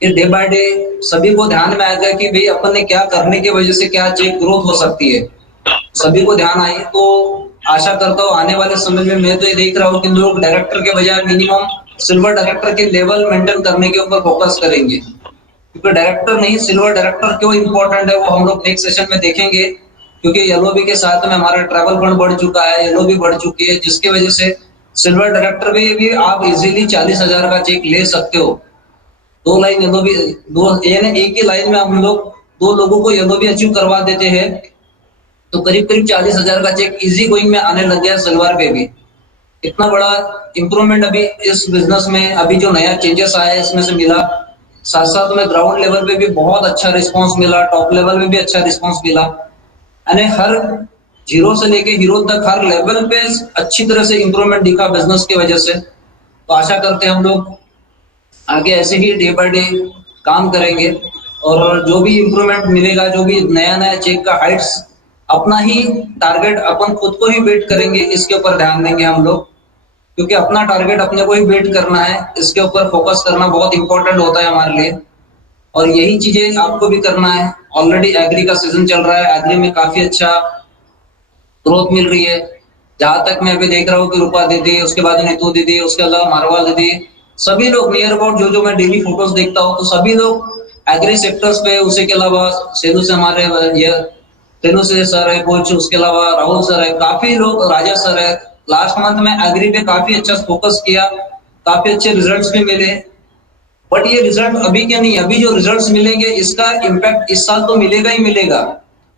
फिर day by day सभी को ध्यान में आएगा कि भाई अपन ने क्या करने की वजह से क्या चीज ग्रोथ हो सकती है, सभी को ध्यान आई तो आशा करता हूँ आने वाले समय में मैं तो ये देख रहा हूँ कि लोग डायरेक्टर के बजाय मिनिमम सिल्वर डायरेक्टर के लेवल मेंटेन करने के ऊपर फोकस करेंगे, क्योंकि डायरेक्टर नहीं सिल्वर डायरेक्टर क्यों इंपॉर्टेंट है वो हम लोग नेक्स्ट सेशन में देखेंगे। क्योंकि येलो बी के साथ में हमारा ट्रैवल फंड बढ़ चुका है, येलो बी बढ़ चुकी है, जिसकी वजह से सिल्वर डायरेक्टर भी आप इजीली 40,000 का चेक ले सकते हो। दो लाइन येलो भी, दो यानी एक ही लाइन में हम लोग दो लोगों को येलो भी अचीव करवा देते हैं तो करीब करीब 40,000 का चेक इजी गोइंग में आने लग गया सिल्वर पे भी। इतना बड़ा इंप्रूवमेंट अभी इस बिजनेस में अभी जो नया चेंजेस आया है इसमें से मिला। साथ साथ में ग्राउंड लेवल पे भी बहुत अच्छा रिस्पांस मिला, टॉप लेवल पे भी अच्छा रिस्पांस मिला, यानी हर जीरो से लेके हीरो तक हर लेवल पे अच्छी तरह से इंप्रूवमेंट दिखा बिजनेस की वजह से। तो आशा करते हैं हम लोग आगे ऐसे ही डे बाय डे काम करेंगे और जो भी इंप्रूवमेंट मिलेगा, जो भी नया नया चेक का हाइट्स अपना ही टारगेट अपन खुद को ही बेट करेंगे, इसके ऊपर ध्यान देंगे हम लोग, क्योंकि अपना टारगेट अपने को ही बेट करना है, इसके ऊपर फोकस करना बहुत इंपॉर्टेंट होता है हमारे लिए। और यही चीजें आपको भी करना है। ऑलरेडी एग्री का सीजन चल रहा है, एग्री में काफी अच्छा ग्रोथ मिल रही है। जहां तक मैं अभी देख रहा हूँ कि रूपा दीदी, उसके बाद नीतू दीदी, उसके अलावा मारवाल दीदी, सभी लोग नियर अबाउट जो जो मैं डेली फोटोज देखता हूँ तो सभी लोग एग्री सेक्टर्स पे, उसी के अलावा सेलू से हमारे ये सेलू से सर है कोच, उसके अलावा राहुल सर है, काफी लोग, राजा सर है। लास्ट मंथ में एग्री पे काफी अच्छा फोकस किया, काफी अच्छे रिजल्ट्स भी मिले। बट ये रिजल्ट अभी के नहीं, अभी जो रिजल्ट्स मिलेंगे इसका इम्पैक्ट इस साल तो मिलेगा ही मिलेगा,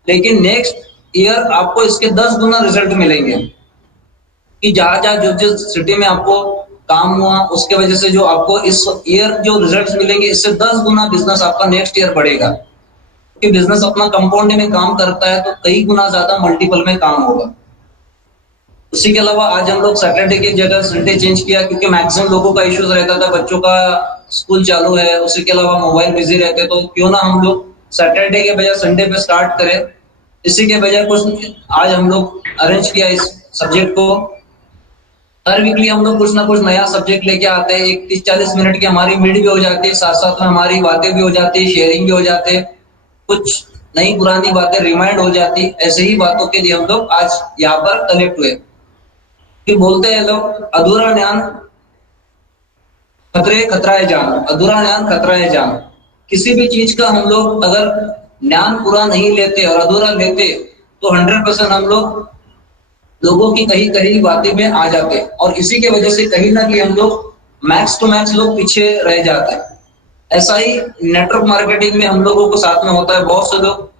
लेकिन नेक्स्ट ईयर आपको इसके 10 गुना रिजल्ट मिलेंगे। कि जहां जहां जो जिस सिटी में आपको काम हुआ उसके वजह से जो आपको इस ईयर जो रिजल्ट्स मिलेंगे इससे 10 गुना बिजनेस आपका नेक्स्ट ईयर बढ़ेगा, क्योंकि बिजनेस अपना कंपाउंडिंग में काम करता है तो कई गुना ज्यादा मल्टीपल में काम होगा। उसी के अलावा आज हम लोग सैटरडे की जगह संडे चेंज किया, क्योंकि मैक्सिमम लोगों का इश्यूज रहता था, बच्चों का स्कूल चालू है, उसी के अलावा मोबाइल बिजी रहते, तो क्यों ना हम लोग सैटरडे के बजाय संडे पे स्टार्ट करें। इसी के बजाय कुछ आज हम लोग अरेंज किया इस सब्जेक्ट को। हर वीकली हम लोग कुछ ना कुछ नया सब्जेक्ट लेके आते हैं, एक 30-40 मिनट की हमारी मीट भी हो जाती है, साथ साथ में हमारी बातें भी हो जाती है, शेयरिंग भी हो जाते हैं, कुछ नई पुरानी बातें रिमाइंड हो जाती। ऐसे ही बातों के लिए हम लोग आज यहाँ पर कनेक्ट हुए। कि बोलते हैं लोग अधूरा ज्ञान खतरे खतरा है जान, अधूरा ज्ञान खतरा है जान। किसी भी चीज का हम लोग अगर ज्ञान पूरा नहीं लेते और अधूरा लेते तो 100% हम लोग लोगों की कहीं कहीं बातें में आ जाते हैं, और इसी के वजह से कहीं ना कहीं हम लोग मैक्स टू मैक्स लोग पीछे रह जाते हैं। ऐसा ही नेटवर्क मार्केटिंग में हम लोगों को साथ में होता है, बहुत से लोग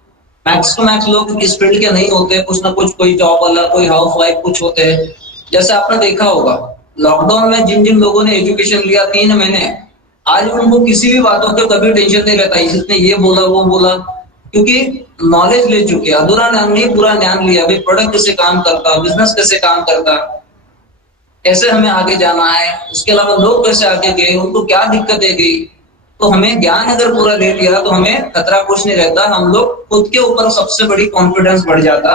मैक्स टू मैक्स लोग इस फील्ड के नहीं होते, कुछ ना कुछ, कोई जॉब वाला, कोई हाउस वाइफ कुछ होते हैं। जैसे आपने देखा होगा लॉकडाउन में जिन जिन लोगों ने एजुकेशन लिया 3 महीने, आज उनको किसी भी बातों का कभी टेंशन नहीं रहता इसने ये बोला वो बोला, क्योंकि नॉलेज ले चुके, अधूरा ज्ञान नहीं पूरा ज्ञान लिया। भाई प्रोडक्ट कैसे काम करता, बिजनेस कैसे काम करता, कैसे हमें आगे जाना है, उसके अलावा लोग कैसे आगे गए, उनको क्या दिक्कतें गई। तो हमें ज्ञान अगर पूरा ले लिया तो हमें खतरा कुछ नहीं रहता, हम लोग खुद के ऊपर सबसे बड़ी कॉन्फिडेंस बढ़ जाता।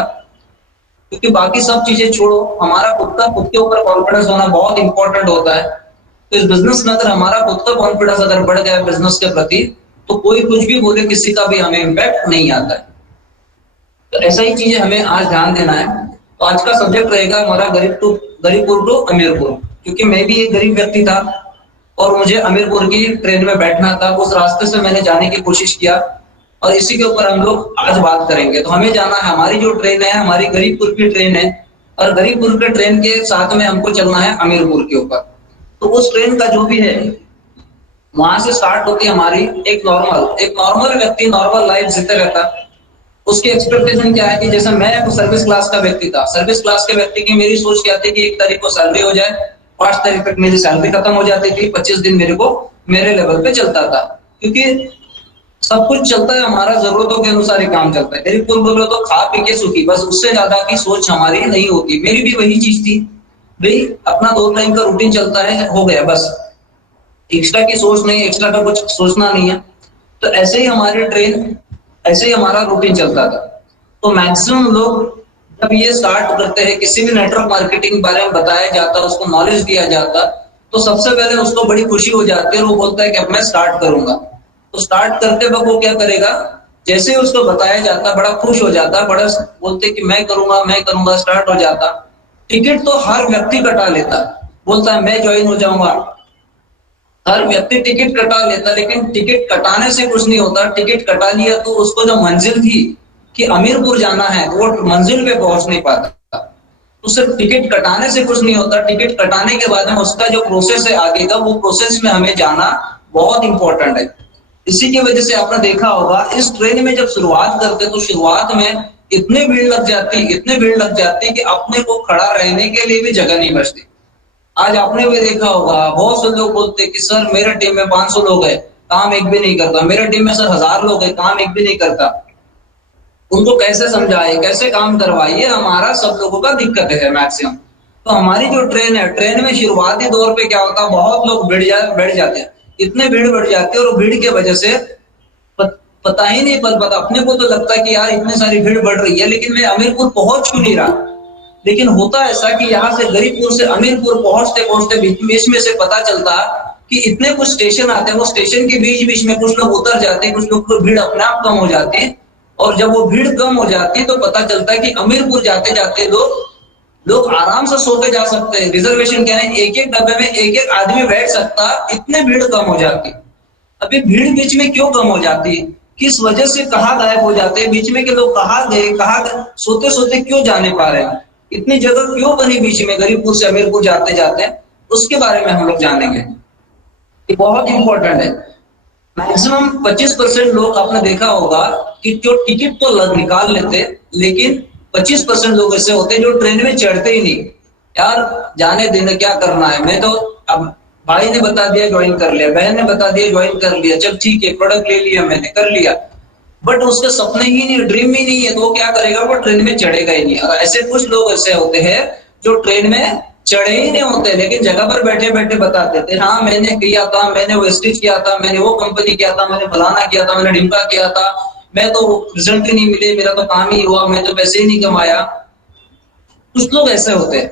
क्योंकि बाकी सब चीजें छोड़ो, हमारा खुद का खुद के ऊपर कॉन्फिडेंस होना बहुत इंपॉर्टेंट होता है। तो इस बिजनेस में अगर हमारा खुद का कॉन्फिडेंस अगर बढ़ गया बिजनेस के प्रति, तो कोई कुछ भी बोले किसी का भी हमें इम्पैक्ट नहीं आता है। तो ऐसा ही चीजें हमें आज ध्यान देना है। तो आज का सब्जेक्ट रहेगा हमारा गरीबपुर टू अमीरपुर, क्योंकि मैं भी एक गरीब व्यक्ति था और मुझे अमीरपुर की ट्रेन में बैठना था, उस रास्ते से मैंने जाने की कोशिश किया, और इसी के ऊपर हम लोग आज बात करेंगे। तो हमें जाना है, हमारी जो ट्रेन है हमारी गरीबपुर की ट्रेन है, और गरीबपुर के ट्रेन के साथ में हमको चलना है अमीरपुर के ऊपर। तो उस ट्रेन का जो भी है वहां से स्टार्ट होती है हमारी एक नॉर्मल व्यक्ति नॉर्मल लाइफ जीते रहता, उसकी एक्सपेक्टेशन क्या है कि जैसे मैं सर्विस क्लास का व्यक्ति था, सर्विस क्लास के व्यक्ति की मेरी सोच क्या थी कि 1 तारीख को सैलरी हो जाए, 5 तारीख तक मेरी सैलरी खत्म हो जाती थी, 25 दिन मेरे को मेरे लेवल पे चलता था। क्योंकि सब कुछ चलता है हमारा जरूरतों के अनुसार ही काम चलता है, गरीब कुल बोलो तो खा पी के सुखी, बस उससे ज्यादा की सोच हमारी नहीं होती। मेरी भी वही चीज थी, भाई अपना 2 टाइम का रूटीन चलता है, हो गया बस, एक्स्ट्रा की सोच नहीं, एक्स्ट्रा का कुछ सोचना नहीं है। तो ऐसे ही हमारी ट्रेन, ऐसे ही हमारा रूटीन चलता था। तो मैक्सिमम लोग जब ये स्टार्ट करते हैं, किसी भी नेटवर्क मार्केटिंग के बारे में बताया जाता, उसको नॉलेज दिया जाता, तो सबसे पहले उसको बड़ी खुशी हो जाती है और वो बोलता है कि अब मैं स्टार्ट करूंगा। तो स्टार्ट करते वक्त वो क्या करेगा, जैसे ही उसको बताया जाता बड़ा खुश हो जाता, बड़ा बोलते कि मैं करूंगा, स्टार्ट हो जाता। टिकट तो हर व्यक्ति कटा लेता, बोलता है मैं ज्वाइन हो जाऊंगा। हर व्यक्ति टिकट कटा लेता, लेकिन टिकट कटाने से कुछ नहीं होता। टिकट कटा लिया तो उसको जो मंजिल थी कि अमीरपुर जाना है, तो वो मंजिल पे पहुंच नहीं पाता। तो सिर्फ टिकट कटाने से कुछ नहीं होता, टिकट कटाने के बाद में उसका जो प्रोसेस है आगे का, वो प्रोसेस में हमें जाना बहुत इंपॉर्टेंट है। इसी की वजह से आपने देखा होगा इस ट्रेन में जब शुरुआत करते तो शुरुआत में इतनी भीड़ लग जाती कि अपने को खड़ा रहने के लिए भी जगह नहीं बचती। आज आपने भी देखा होगा बहुत से लोग बोलते कि सर मेरे टीम में 500 लोग है, काम एक भी नहीं करता। मेरे टीम में सर 1000 लोग है, काम एक भी नहीं करता। उनको कैसे समझाए, कैसे काम करवाइए, हमारा सब लोगों का दिक्कत है मैक्सिमम। तो हमारी जो ट्रेन है, ट्रेन में शुरुआती दौर पे क्या होता है, बहुत लोग बैठ जाते हैं, इतने भीड़ बढ़ जाती है, और भीड़ की वजह से पता ही नहीं पता। अपने को तो लगता है कि यार इतनी सारी भीड़ बढ़ रही है, लेकिन मैं अमीरपुर पहुंच क्यों नहीं रहा। लेकिन होता ऐसा कि यहाँ से गरीबपुर से अमीरपुर पहुंचते पहुंचते बीच में से पता चलता कि इतने कुछ स्टेशन आते हैं, वो स्टेशन के बीच बीच में कुछ लोग उतर जाते हैं, कुछ लोग को भीड़ अपने आप कम हो जाती है। और जब वो भीड़ कम हो जाती है तो पता चलता है कि अमीरपुर जाते जाते लोग लोग आराम से सो के जा सकते हैं। रिजर्वेशन क्या है, एक एक डब्बे में एक एक आदमी बैठ सकता, इतने भीड़ कम हो जाती। अभी भीड़ बीच में क्यों कम हो जाती है, किस वजह से, कहाँ गायब हो जाते हैं, बीच में के लोग कहाँ गए, सोते सोते क्यों जाने पा रहे हैं, इतनी जगह क्यों बनी बीच में गरीबपुर से अमीरपुर जाते जाते, उसके बारे में हम लोग जानेंगे। ये बहुत इंपॉर्टेंट है। मैक्सिमम 25% लोग आपने देखा होगा कि जो टिकट तो निकाल लेते, लेकिन 25% लोग ऐसे होते हैं जो ट्रेन में चढ़ते ही नहीं। यार जाने देना, क्या करना है, मैं तो अब भाई ने बता दिया ज्वाइन कर लिया, बहन ने बता दिया ज्वाइन कर लिया, चल ठीक है प्रोडक्ट ले लिया मैंने, कर लिया। बट उसके सपने ही नहीं, ड्रीम ही नहीं है, तो वो क्या करेगा, वो ट्रेन में चढ़ेगा ही नहीं। और ऐसे कुछ लोग ऐसे होते हैं जो ट्रेन में चढ़े ही नहीं होते, लेकिन जगह पर बैठे बैठे बताते थे हाँ मैंने किया था, मैंने वो स्टिच किया था, मैंने वो कंपनी किया था, मैंने फलाना किया था, मैंने ढिमका किया था, मैं तो रिजल्ट ही नहीं मिले, मेरा तो काम ही हुआ, मैं तो पैसे ही नहीं कमाया। कुछ लोग ऐसे होते हैं,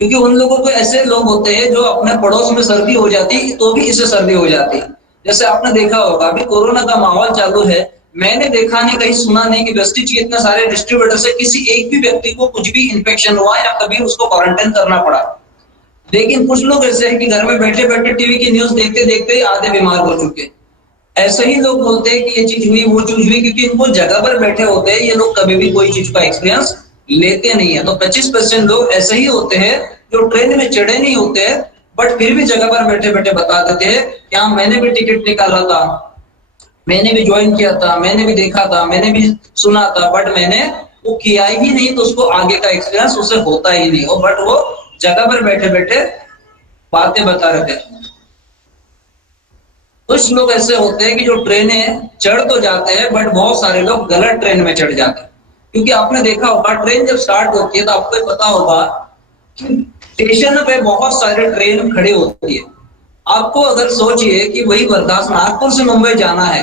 क्योंकि उन लोगों को, ऐसे लोग होते हैं जो अपने पड़ोस में सर्दी हो जाती तो भी इसे सर्दी हो जाती। जैसे आपने देखा होगा अभी कोरोना का माहौल चालू है, मैंने देखा नहीं, कहीं सुना नहीं कि वेस्टिज के इतने सारे डिस्ट्रीब्यूटर से किसी एक भी व्यक्ति को कुछ भी इन्फेक्शन हुआ या कभी उसको क्वारंटाइन करना पड़ा। लेकिन कुछ लोग ऐसे हैं कि घर में बैठे बैठे टीवी की न्यूज देखते देखते आधे बीमार हो चुके। ऐसे ही लोग बोलते हैं कि ये चीज हुई वो चीज हुई, क्योंकि इनको जगह पर बैठे होते हैं, ये लोग कभी भी कोई चीज का एक्सपीरियंस लेते नहीं है। तो 25% लोग ऐसे ही होते हैं जो ट्रेन में चढ़े नहीं होते हैं, बट फिर भी जगह पर बैठे बैठे बता देते हैं कि हाँ मैंने भी टिकट निकाला था, मैंने भी ज्वाइन किया था, मैंने भी देखा था, मैंने भी सुना था, बट मैंने वो किया ही नहीं, तो उसको आगे का एक्सपीरियंस उसे होता ही नहीं हो, बट वो जगह पर बैठे बैठे बातें बता रहे थे। कुछ लोग ऐसे होते हैं कि जो ट्रेनें चढ़ तो जाते हैं, बट बहुत सारे लोग गलत ट्रेन में चढ़ जाते हैं। क्योंकि आपने देखा होगा ट्रेन जब स्टार्ट होती है तो आपको पता होगा कि स्टेशन पे बहुत सारे ट्रेन खड़ी होती है। आपको अगर सोचिए कि वही बर्दाश्त नागपुर से मुंबई जाना है,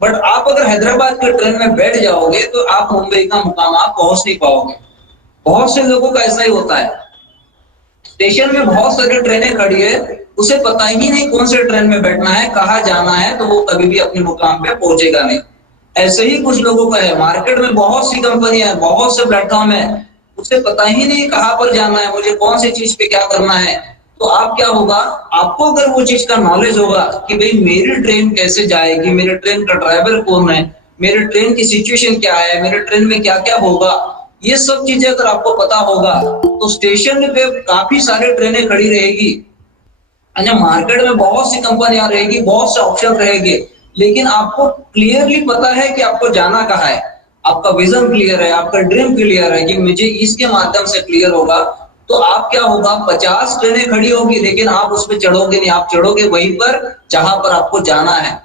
बट आप अगर हैदराबाद के ट्रेन में बैठ जाओगे तो आप मुंबई का मुकाम आप पहुंच नहीं पाओगे। बहुत से लोगों का ऐसा ही होता है, स्टेशन में बहुत सारी ट्रेनें खड़ी है, उसे पता ही नहीं कौन से ट्रेन में बैठना है, कहाँ जाना है, तो वो कभी भी अपने मुकाम पे पहुंचेगा नहीं। ऐसे ही कुछ लोगों का है, मार्केट में बहुत सी कंपनियां है, बहुत से प्लेटफॉर्म है, उसे पता ही नहीं कहाँ पर जाना है, मुझे कौन सी चीज पे क्या करना है। तो आप क्या होगा, आपको अगर वो चीज का नॉलेज होगा कि भाई मेरी ट्रेन कैसे जाएगी, मेरे ट्रेन का ड्राइवर कौन है, मेरे ट्रेन की सिचुएशन क्या है, मेरे ट्रेन में क्या क्या होगा, ये सब चीजें अगर आपको पता होगा तो स्टेशन पे काफी सारी ट्रेनें खड़ी रहेगी, मार्केट में बहुत सी कंपनियां रहेगी, बहुत से ऑप्शन रहेंगे, लेकिन आपको क्लियरली पता है कि आपको जाना कहाँ है, आपका विजन क्लियर है, आपका ड्रीम क्लियर है कि मुझे इसके माध्यम से क्लियर होगा। तो आप क्या होगा, 50 ट्रेनें खड़ी होगी लेकिन आप उसमें चढ़ोगे नहीं, आप चढ़ोगे वहीं पर जहां पर आपको जाना है।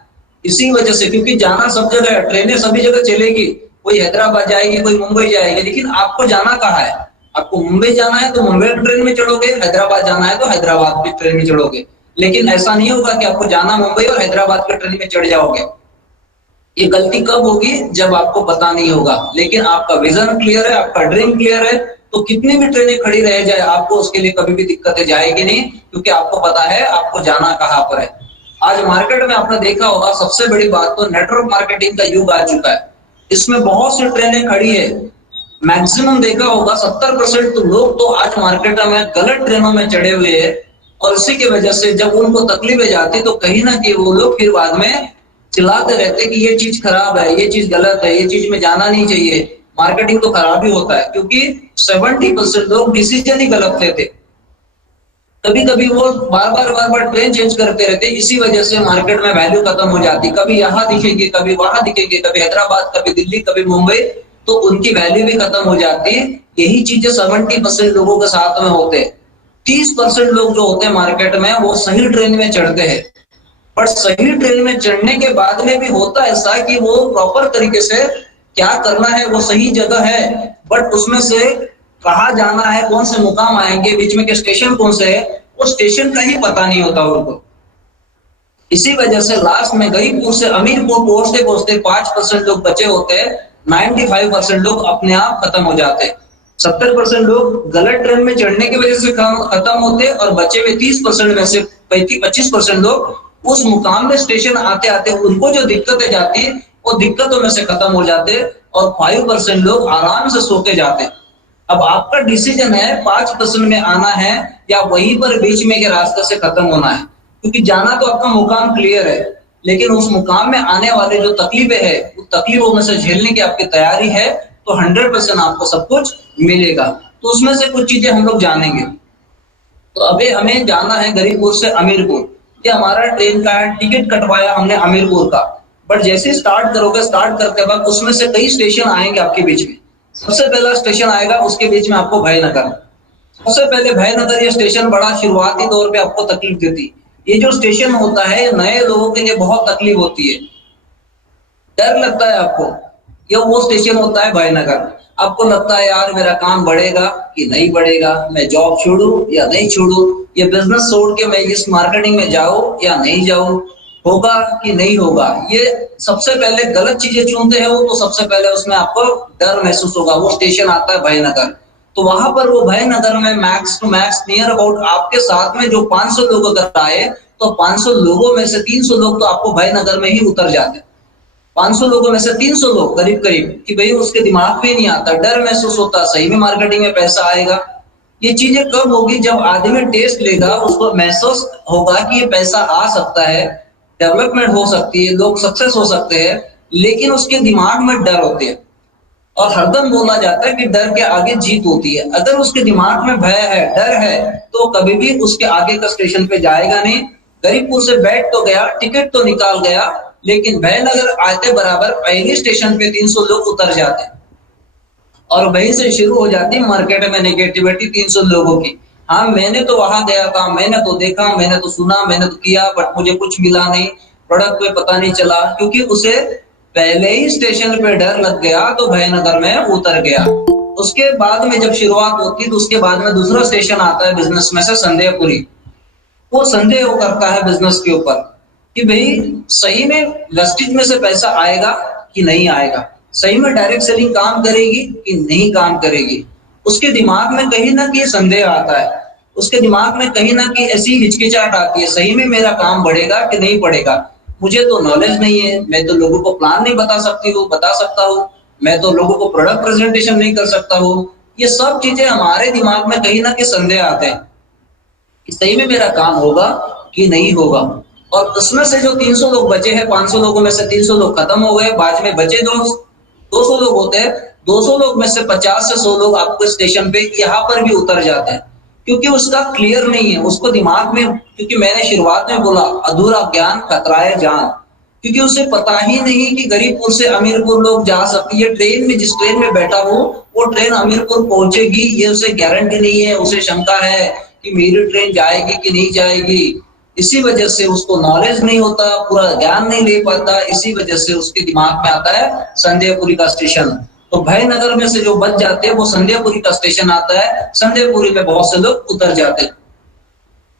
इसी वजह से, क्योंकि जाना सब जगह है, ट्रेनें सभी जगह चलेगी, कोई हैदराबाद जाएगी, कोई मुंबई जाएगी, लेकिन आपको जाना कहाँ है। आपको मुंबई जाना है तो मुंबई की ट्रेन में चढ़ोगे, हैदराबाद जाना है तो हैदराबाद की ट्रेन में चढ़ोगे। लेकिन ऐसा नहीं होगा कि आपको जाना मुंबई और हैदराबाद की ट्रेन में चढ़ जाओगे। ये गलती कब होगी, जब आपको पता नहीं होगा, लेकिन आपका विजन क्लियर है, आपका ड्रीम क्लियर है, तो कितनी भी ट्रेनें खड़ी रह जाए आपको उसके लिए कभी भी दिक्कतें जाएगी नहीं, क्योंकि आपको पता है आपको जाना कहाँ पर है। आज मार्केट में आपने देखा होगा, सबसे बड़ी बात तो नेटवर्क मार्केटिंग का युग आ चुका है। इसमें बहुत सी ट्रेनें खड़ी है। मैक्सिमम देखा होगा 70% तो लोग तो आज मार्केट में गलत ट्रेनों में चढ़े हुए हैं, और इसी की वजह से जब उनको तकलीफें जाती तो कहीं ना कहीं वो लोग फिर बाद में चिल्लाते रहते कि ये चीज खराब है, ये चीज गलत है, ये चीज में जाना नहीं चाहिए। मार्केटिंग तो खराब ही होता है, क्योंकि 70% लोग डिसीजन ही गलत लेते। कभी कभी वो बार बार ट्रेन चेंज करते रहते, इसी वजह से मार्केट में वैल्यू खत्म हो जाती। कभी यहाँ दिखेंगे, कभी वहां दिखेंगे, कभी हैदराबाद, कभी दिल्ली, कभी मुंबई, तो उनकी वैल्यू भी खत्म हो जाती है। यही चीजें 70% लोगों के साथ में होते हैं। 30% लोग जो होते हैं मार्केट में, वो सही ट्रेन में चढ़ते हैं, बट सही ट्रेन में चढ़ने के बाद में भी होता ऐसा कि वो प्रॉपर तरीके से क्या करना है, वो सही जगह है, बट उसमें से कहाँ जाना है, कौन से मुकाम आएंगे, बीच में के स्टेशन कौन से है, वो स्टेशन का ही पता नहीं होता उनको। इसी वजह से लास्ट में गरीबपुर से अमीरपुर पहुंचते पहुंचते 5% लोग बचे होते हैं, 95% लोग अपने आप खत्म हो जाते हैं। 70% लोग गलत ट्रेन में चढ़ने की वजह से खत्म होते हैं, और बचे हुए 30% में से 25% लोग उस मुकाम में स्टेशन आते आते उनको जो दिक्कतें जाती है वो दिक्कतों में से खत्म हो जाते हैं, और 5% लोग आराम से सोते जाते हैं। अब आपका डिसीजन है 5% में आना है या वहीं पर बीच में के रास्ते से खत्म होना है, क्योंकि जाना तो आपका मुकाम क्लियर है, लेकिन उस मुकाम में आने वाले जो तकलीफें है, उस तकलीफों में से झेलने की आपकी तैयारी है, तो 100% आपको सब कुछ मिलेगा। तो उसमें से कुछ चीजें हम लोग जानेंगे। तो अभी हमें जाना है गरीबपुर से अमीरपुर। ये हमारा ट्रेन का है, टिकट कटवाया हमने अमीरपुर का, बट जैसे स्टार्ट करोगे, स्टार्ट करते वक्त उसमें से कई स्टेशन आएंगे आपके बीच में। सबसे पहला स्टेशन आएगा, उसके बीच में आपको भयनगर। सबसे पहले भयनगर ये स्टेशन बड़ा शुरुआती दौर पे आपको तकलीफ देती। ये जो स्टेशन होता है, नए लोगों के लिए बहुत तकलीफ होती है, डर लगता है आपको। ये वो स्टेशन होता है भयनगर। आपको लगता है यार मेरा काम बढ़ेगा कि नहीं बढ़ेगा, मैं जॉब छोड़ू या नहीं छोड़ू, ये बिजनेस छोड़ के मैं इस मार्केटिंग में जाऊं या नहीं जाऊं, होगा कि नहीं होगा। ये सबसे पहले गलत चीजें चुनते हैं वो, तो सबसे पहले उसमें आपको डर महसूस होगा। वो स्टेशन आता है भयनगर, तो वहां पर वो भयनगर में max to max near about आपके साथ में जो 500 लोग अगर आए, तो 500 लोगों में से 300 लोग तो आपको भयनगर में ही उतर जाते हैं। 500 लोगों में से 300 लोग करीब करीब, कि भाई उसके दिमाग में नहीं आता, डर महसूस होता सही में मार्केटिंग में पैसा आएगा। ये चीजें कब होगी, जब आदमी टेस्ट लेगा, उसको महसूस होगा कि ये पैसा आ सकता है, डेवलपमेंट हो सकती है, लोग सक्सेस हो सकते हैं, लेकिन उसके दिमाग में डर होते हैं। और हरदम बोला जाता है कि डर के आगे जीत होती है। अगर उसके दिमाग में भय है, डर है, तो कभी भी उसके आगे का स्टेशन पे जाएगा नहीं। गरीबपुर से बैठ तो गया, टिकट तो निकाल गया, लेकिन भयनगर आते बराबर पहले स्टेशन पे 300 लोग उतर जाते हैं, और वहीं से शुरू हो जाती है मार्केट में नेगेटिविटी 300 लोगों की। हाँ, मैंने तो वहां गया था, मैंने तो देखा, मैंने तो सुना, मैंने तो किया, बट मुझे कुछ मिला नहीं, प्रोडक्ट पे पता नहीं चला, क्योंकि उसे पहले ही स्टेशन पे डर लग गया, तो भयनगर में उतर गया। उसके बाद में जब शुरुआत होती, तो उसके बाद में दूसरा स्टेशन आता है बिजनेस में से संदेहपुरी। वो संदेह करता है बिजनेस के ऊपर कि भाई सही में वेस्टेज में से पैसा आएगा कि नहीं आएगा, सही में डायरेक्ट सेलिंग काम करेगी कि नहीं काम करेगी। उसके दिमाग में कहीं ना कहीं संदेह आता है, उसके दिमाग में कहीं ना कहीं ऐसी हिचकिचाहट आती है, सही में मेरा काम बढ़ेगा कि नहीं बढ़ेगा। मुझे तो नॉलेज नहीं है, मैं तो लोगों को प्लान नहीं बता सकता हूँ, मैं तो लोगों को प्रोडक्ट प्रेजेंटेशन नहीं कर सकता हूँ। ये सब चीजें हमारे दिमाग में कहीं ना कहीं संदेह आते हैं कि सही में मेरा काम होगा कि नहीं होगा। और उसमें से जो 300 लोग बचे हैं, 500 लोगों में से 300 लोग खत्म हो गए, बाद में बचे 200 लोग होते हैं। 200 लोग में से 50 से 100 लोग आपको स्टेशन पे यहाँ पर भी उतर जाते हैं, क्योंकि उसका क्लियर नहीं है, उसको दिमाग में, क्योंकि मैंने शुरुआत में बोला अधूरा ज्ञान खतराए जान, क्योंकि उसे पता ही नहीं कि गरीबपुर से अमीरपुर लोग जा सकती है। ट्रेन में, जिस ट्रेन में बैठा हो, वो ट्रेन अमीरपुर पहुंचेगी ये उसे गारंटी नहीं है, उसे शंका है कि मेरी ट्रेन जाएगी कि नहीं जाएगी। इसी वजह से उसको नॉलेज नहीं होता, पूरा ज्ञान नहीं ले पाता, इसी वजह से उसके दिमाग में आता है संदेहपुरी का स्टेशन। तो भयनगर में से जो बच जाते हैं, वो संदेहपुरी का स्टेशन आता है, संदेहपुरी में बहुत से लोग उतर जाते हैं।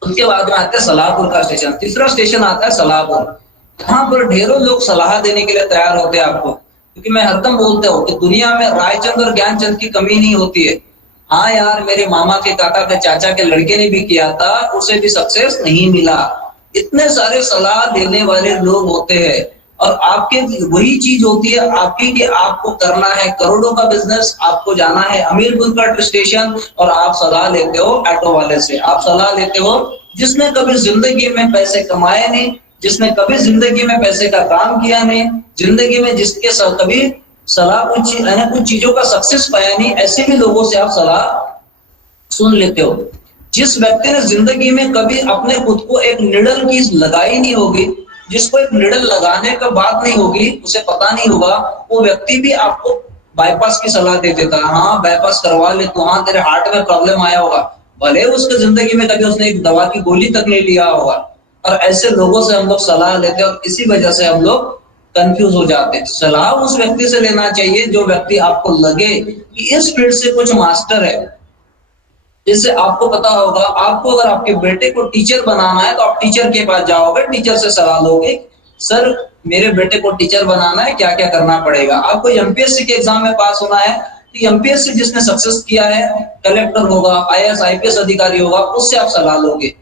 उसके बाद में आता है सलाहपुर का स्टेशन, तीसरा स्टेशन आता है सलाहपुर। यहाँ पर ढेरों लोग सलाह देने के लिए तैयार होते हैं आपको, क्योंकि मैं हरदम बोलता हूँ कि दुनिया में रायचंद और ज्ञानचंद की कमी नहीं होती है। हाँ यार, मेरे मामा के काका के चाचा के लड़के ने भी किया था, उसे भी सक्सेस नहीं मिला। इतने सारे सलाह देने वाले लोग होते हैं और आपके वही चीज होती है आपकी कि आपको करना है करोड़ों का बिजनेस, आपको जाना है हमीरपुर का स्टेशन और आप सलाह लेते हो ऑटो वाले से, आप सलाह लेते हो जिसने कभी जिंदगी में पैसे कमाए नहीं, जिसने कभी जिंदगी में पैसे का काम किया नहीं, जिंदगी में जिसके कभी सलाह कुछ चीजों का सक्सेस पाया नहीं, ऐसे भी लोगों से आप सलाह सुन लेते हो। जिस व्यक्ति ने जिंदगी में कभी अपने खुद को एक निडल की लगाई नहीं होगी, जिसको एक निडल लगाने का बात नहीं होगी, उसे पता नहीं होगा, वो व्यक्ति भी आपको बाईपास की सलाह दे देता है। हाँ बाईपास करवा ले तो, हाँ तेरे हार्ट में प्रॉब्लम आया होगा, भले उसके जिंदगी में कभी उसने एक दवा की गोली तक नहीं लिया होगा। और ऐसे लोगों से हम लोग सलाह लेते हैं और इसी वजह से हम लोग कंफ्यूज हो जाते हैं। सलाह उस व्यक्ति से लेना चाहिए जो व्यक्ति आपको लगे कि इस फील्ड से कुछ मास्टर है। जैसे आपको पता होगा, आपको अगर आपके बेटे को टीचर बनाना है तो आप टीचर के पास जाओगे, टीचर से सलाह लोगे, सर मेरे बेटे को टीचर बनाना है, क्या क्या करना पड़ेगा। आपको एमपीएससी के एग्जाम में पास होना है तो एमपीएससी जिसने सक्सेस किया है, कलेक्टर होगा, आईएएस आईपीएस अधिकारी होगा, उससे आप सलाह लोगे।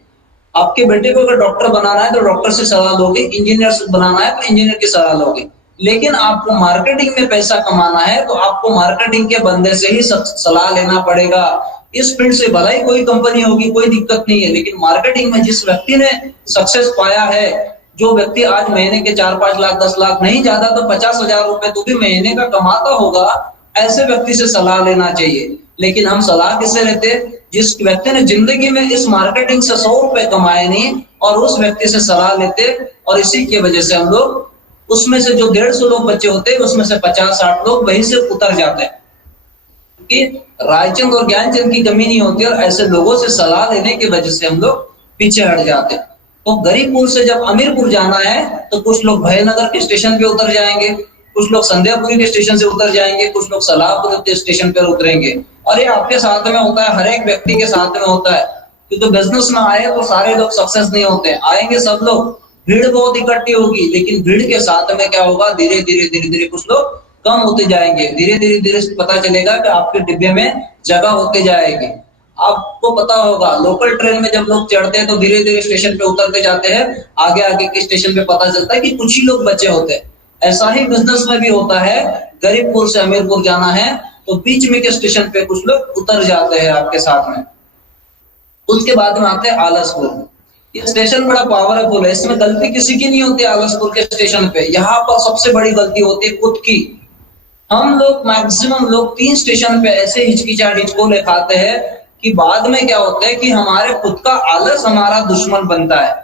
आपके बेटे को अगर डॉक्टर बनाना है तो डॉक्टर से सलाह लोगे, इंजीनियर बनाना है तो इंजीनियर की सलाह लोगे। लेकिन आपको मार्केटिंग में पैसा कमाना है तो आपको मार्केटिंग के बंदे से ही सलाह लेना पड़ेगा। इस फील्ड से भला ही कोई कंपनी होगी, कोई दिक्कत नहीं है, लेकिन मार्केटिंग में जिस व्यक्ति ने सक्सेस पाया है, जो व्यक्ति आज महीने के 4-5 लाख 10 लाख नहीं ज्यादा तो 50,000 रुपए तो भी महीने का कमाता होगा, ऐसे व्यक्ति से सलाह लेना चाहिए। लेकिन हम सलाह किससे लेते? जिस व्यक्ति ने जिंदगी में इस मार्केटिंग से 100 रुपए कमाए नहीं और उस व्यक्ति से सलाह लेते, और इसी की वजह से हम लोग उसमें से जो 150 लोग बच्चे होते हैं उसमें से 50-60 लोग वहीं से उतर जाते हैं कि रायचंद और ज्ञानचंद की कमी नहीं होती और ऐसे लोगों से सलाह लेने की वजह से हम लोग पीछे हट जाते हैं। तो गरीबपुर से जब अमीरपुर जाना है तो कुछ लोग भयनगर के स्टेशन पे उतर जाएंगे, कुछ लोग संध्यापुरी के स्टेशन से उतर जाएंगे, कुछ लोग सलाहपुर के स्टेशन पर उतरेंगे। और ये आपके साथ में होता है, हर एक व्यक्ति के साथ में होता है। क्योंकि बिजनेस में आए तो सारे लोग सक्सेस नहीं होते, आएंगे सब लोग, भीड़ बहुत इकट्ठी होगी, लेकिन भीड़ के साथ में क्या होगा, धीरे धीरे कुछ लोग कम होते जाएंगे, धीरे धीरे पता चलेगा कि आपके डिब्बे में जगह होते जाएगी। आपको पता होगा लोकल ट्रेन में जब लोग चढ़ते हैं तो धीरे धीरे स्टेशन पे उतरते जाते हैं, आगे आगे के स्टेशन पे पता चलता है कि कुछ ही लोग बचे होते हैं। ऐसा ही बिजनेस में भी होता है, गरीबपुर से अमीरपुर जाना है तो बीच में के स्टेशन पे कुछ लोग उतर जाते हैं आपके साथ में। उसके बाद में आते हैं आलसपुर। ये स्टेशन बड़ा पावरफुल है, इसमें गलती किसी की नहीं होती। आलसपुर के स्टेशन पे यहाँ पर सबसे बड़ी गलती होती है खुद की। हम लोग मैक्सिमम लोग 3 स्टेशन पे ऐसे हिचकिचाहट हिचकोले खाते हैं कि बाद में क्या होता है कि हमारे खुद का आलस हमारा दुश्मन बनता है।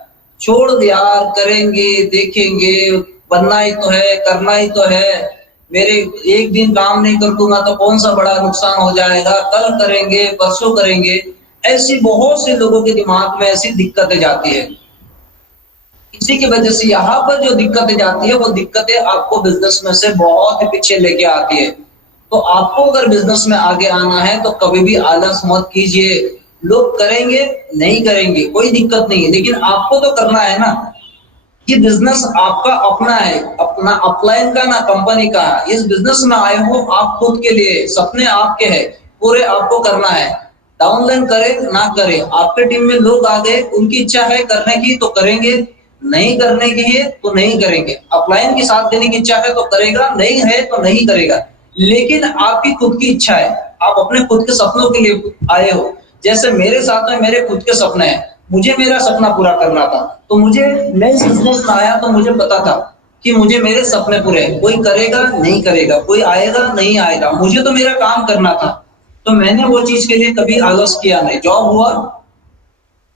छोड़ यार, करेंगे देखेंगे, बनना ही तो है, करना ही तो है, मेरे एक दिन काम नहीं कर दूंगा तो कौन सा बड़ा नुकसान हो जाएगा, कल करेंगे परसों करेंगे। ऐसी बहुत से लोगों के दिमाग में ऐसी दिक्कतें जाती है। इसी की वजह से यहाँ पर जो दिक्कतें जाती है वो दिक्कतें आपको बिजनेस में से बहुत ही पीछे लेके आती है। तो आपको अगर बिजनेस में आगे आना है तो कभी भी आलस मत कीजिए। लोग करेंगे नहीं करेंगे कोई दिक्कत नहीं है, लेकिन आपको तो करना है ना। ये बिजनेस आपका अपना है, अपना अपलाइन का ना कंपनी का। इस बिजनेस में आए हो आप खुद के लिए, सपने आपके हैं, पूरे आपको करना है। डाउनलाइन करे ना करे, आपके टीम में लोग आ गए, उनकी इच्छा है करने की तो करेंगे, नहीं करने की है तो नहीं करेंगे। अपलाइन की साथ देने की इच्छा है तो करेगा, नहीं है तो नहीं करेगा। लेकिन आपकी खुद की इच्छा है, आप अपने खुद के सपनों के लिए आए हो। जैसे मेरे साथ में मेरे खुद के सपने हैं, मुझे मेरा सपना पूरा करना था, तो मैं इस बिजनेस में आया तो मुझे पता था कि मुझे मेरे सपने पूरे हैं। कोई करेगा नहीं करेगा, कोई आएगा नहीं आएगा, मुझे तो मेरा काम करना था। तो मैंने वो चीज के लिए कभी आलस किया नहीं। जॉब हुआ,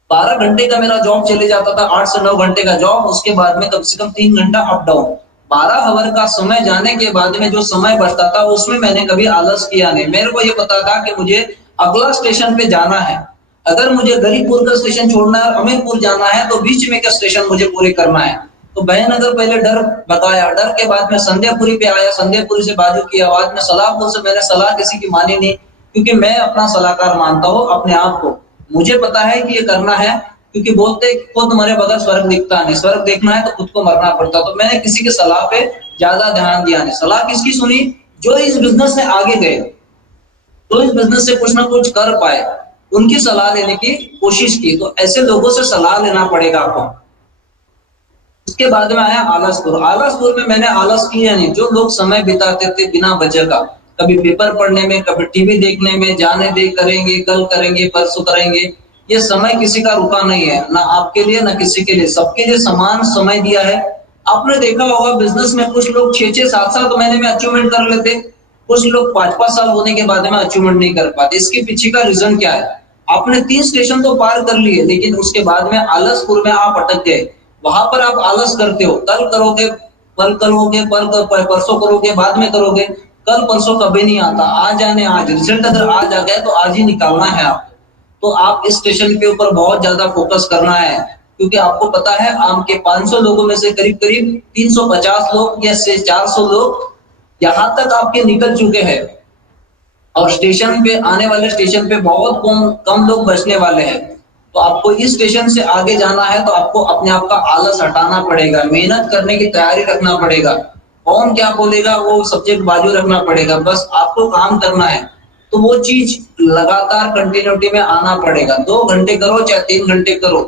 12 घंटे का मेरा जॉब चले जाता था, 8 से 9 घंटे का जॉब, उसके बाद में कम से कम 3 घंटा अप डाउन। 12 आवर का समय जाने के बाद में जो समय बचता था उसमें मैंने कभी आलस किया नहीं। मेरे को ये पता था कि मुझे अगला स्टेशन पे जाना है। अगर मुझे गरीबपुर का स्टेशन छोड़ना है और अमीरपुर जाना है तो बीच में का स्टेशन मुझे पूरे करना है। तो बहनगर पहले डर भगाया, डर के बाद में संध्यापुरी पे आया, संध्यापुरी से बाजू की आवाज में सलाहपुर से मैंने सलाह किसी की मानी नहीं, क्योंकि मैं अपना सलाहकार मानता हूँ अपने आप को। मुझे पता है कि ये करना है, क्योंकि बोलते हैं खुद मरे बगैर स्वर्ग दिखता नहीं, स्वर्ग देखना है तो खुद को मरना पड़ता। तो मैंने किसी की सलाह पे ज्यादा ध्यान दिया नहीं। सलाह किसकी सुनी? जो इस बिजनेस में आगे गए, तो इस बिजनेस से कुछ ना कुछ कर पाए, उनकी सलाह लेने की कोशिश की। तो ऐसे लोगों से सलाह लेना पड़ेगा आपको। उसके बाद में आया आलसपुर। आलसपुर में मैंने आलस किया नहीं। जो लोग समय बिताते थे बिना वजह का, कभी पेपर पढ़ने में, कभी टीवी देखने में, जाने दे, करेंगे, कल करेंगे, परसों करेंगे, ये समय किसी का रुका नहीं है, ना आपके लिए ना किसी के लिए, सबके लिए समान समय दिया है। आपने देखा होगा बिजनेस में कुछ लोग 6-6, 7-7 महीने में अचीवमेंट कर लेते, कुछ लोग 5-5 साल होने के बाद में अचीवमेंट नहीं कर पाते। इसके पीछे का रीजन क्या है? आपने 3 स्टेशन तो पार कर लिए, लेकिन उसके बाद में आलसपुर में आप अटक गए। वहां पर आप आलस करते हो, कल करोगे, कल करोगे, परसों करोगे, बाद में करोगे। कल परसों कभी नहीं आता, आज आने आज, रिजल्ट अगर आज आ गया तो आज ही निकालना है आपको। तो आप इस स्टेशन के ऊपर बहुत ज्यादा फोकस करना है, क्योंकि आपको पता है आम के 500 लोगों में से करीब करीब 350 लोग या से 400 लोग यहाँ तक आपके निकल चुके हैं, और स्टेशन पे आने वाले स्टेशन पे बहुत कम कम लोग बचने वाले हैं। तो आपको इस स्टेशन से आगे जाना है तो आपको अपने आप का आलस हटाना पड़ेगा, मेहनत करने की तैयारी रखना पड़ेगा। कौन क्या बोलेगा वो सब्जेक्ट बाजू रखना पड़ेगा, बस आपको काम करना है। तो वो चीज लगातार कंटिन्यूटी में आना पड़ेगा। 2 घंटे करो चाहे 3 घंटे करो,